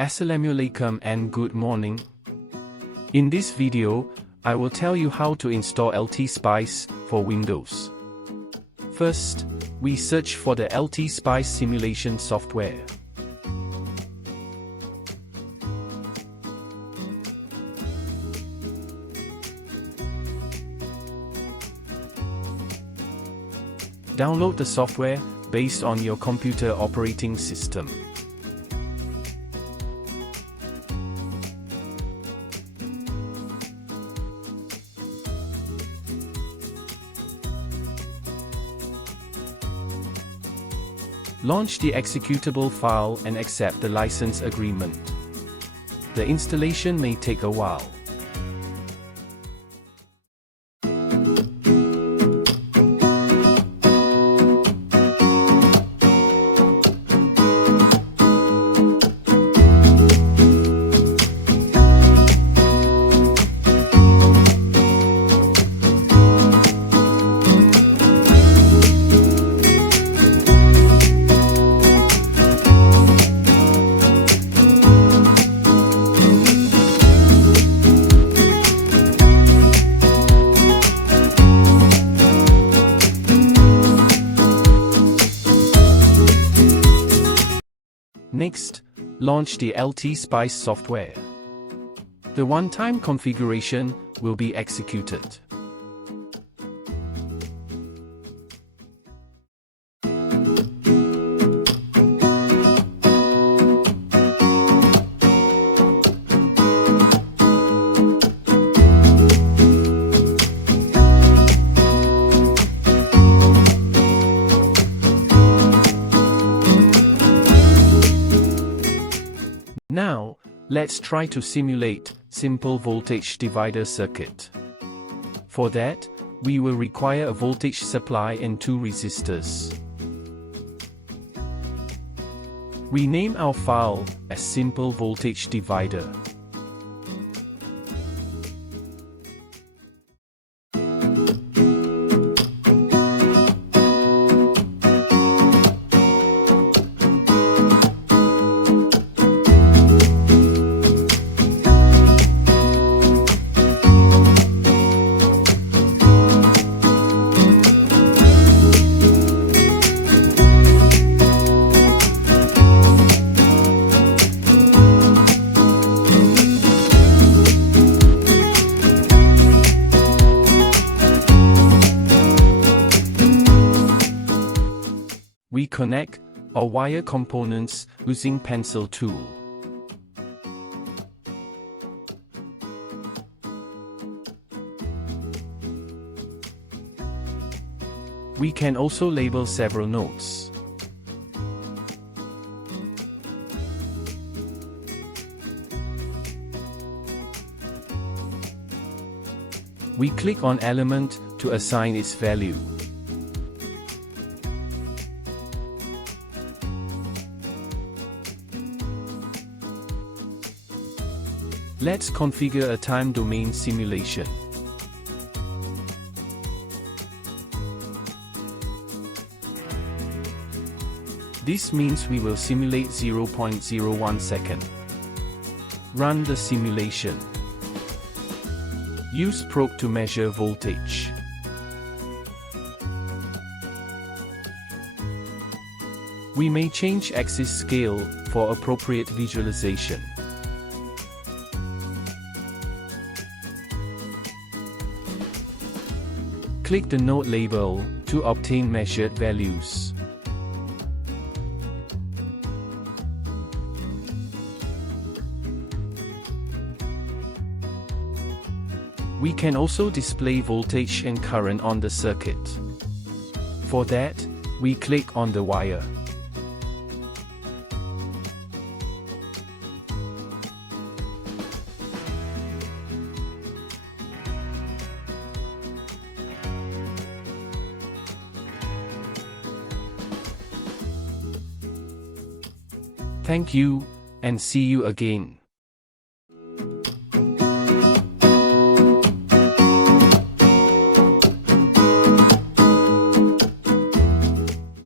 Assalamualaikum and good morning. In this video, I will tell you how to install LTSpice for Windows. First, we search for the LTSpice simulation software. Download the software based on your computer operating system. Launch the executable file and accept the license agreement. The installation may take a while. Next, launch the LTSpice software. The one-time configuration will be executed. Now, let's try to simulate simple voltage divider circuit. For that, we will require a voltage supply and two resistors. We name our file as simple voltage divider. We connect or wire components using pencil tool. We can also label several nodes. We click on element to assign its value. Let's configure a time domain simulation. This means we will simulate 0.01 second. Run the simulation. Use probe to measure voltage. We may change axis scale for appropriate visualization. Click the node label to obtain measured values. We can also display voltage and current on the circuit. For that, we click on the wire. Thank you, and see you again.